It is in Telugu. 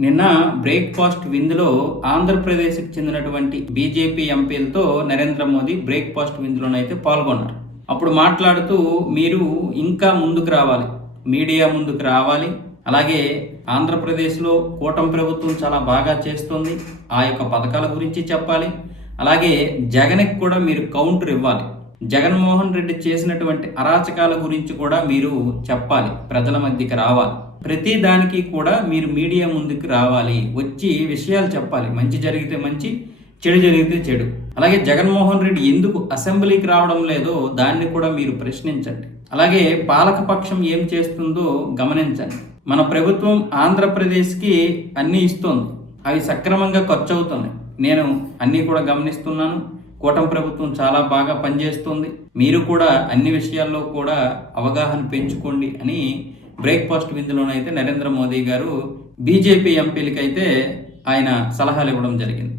నిన్న బ్రేక్ఫాస్ట్ విందులో ఆంధ్రప్రదేశ్కి చెందినటువంటి బీజేపీ ఎంపీలతో నరేంద్ర మోదీ బ్రేక్ఫాస్ట్ విందులోనైతే పాల్గొన్నారు. అప్పుడు మాట్లాడుతూ మీరు ఇంకా ముందుకు రావాలి మీడియా ముందుకు రావాలి. అలాగే ఆంధ్రప్రదేశ్లో కూటమి ప్రభుత్వం చాలా బాగా చేస్తుంది ఆ యొక్క పథకాల గురించి చెప్పాలి. అలాగే జగన్కి కూడా మీరు కౌంటర్ ఇవ్వాలి. జగన్మోహన్ రెడ్డి చేసినటువంటి అరాచకాల గురించి కూడా మీరు చెప్పాలి ప్రజల మధ్యకి రావాలి. ప్రతి దానికి కూడా మీరు మీడియా ముందుకు రావాలి వచ్చి విషయాలు చెప్పాలి. మంచి జరిగితే మంచి చెడు జరిగితే చెడు. అలాగే జగన్మోహన్ రెడ్డి ఎందుకు అసెంబ్లీకి రావడం లేదో దాన్ని కూడా మీరు ప్రశ్నించండి. అలాగే పాలకపక్షం ఏం చేస్తుందో గమనించండి. మన ప్రభుత్వం ఆంధ్రప్రదేశ్కి అన్నీ ఇస్తోంది. అవి సక్రమంగా ఖర్చు అవుతున్నాయి నేను అన్నీ కూడా గమనిస్తున్నాను. కూటమి ప్రభుత్వం చాలా బాగా పనిచేస్తుంది. మీరు కూడా అన్ని విషయాల్లో కూడా అవగాహన పెంచుకోండి అని బ్రేక్ఫాస్ట్ విందులోనైతే నరేంద్ర మోదీ గారు బీజేపీ ఎంపీలకైతే ఆయన సలహాలు ఇవ్వడం జరిగింది.